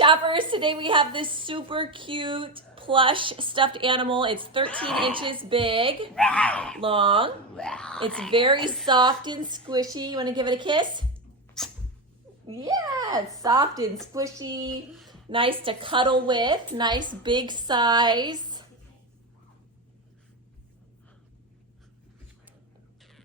shoppers, today we have this super cute plush stuffed animal. It's 13 inches big, long. It's very soft and squishy. You want to give it a kiss? Yeah, it's soft and squishy. Nice to cuddle with. Nice big size.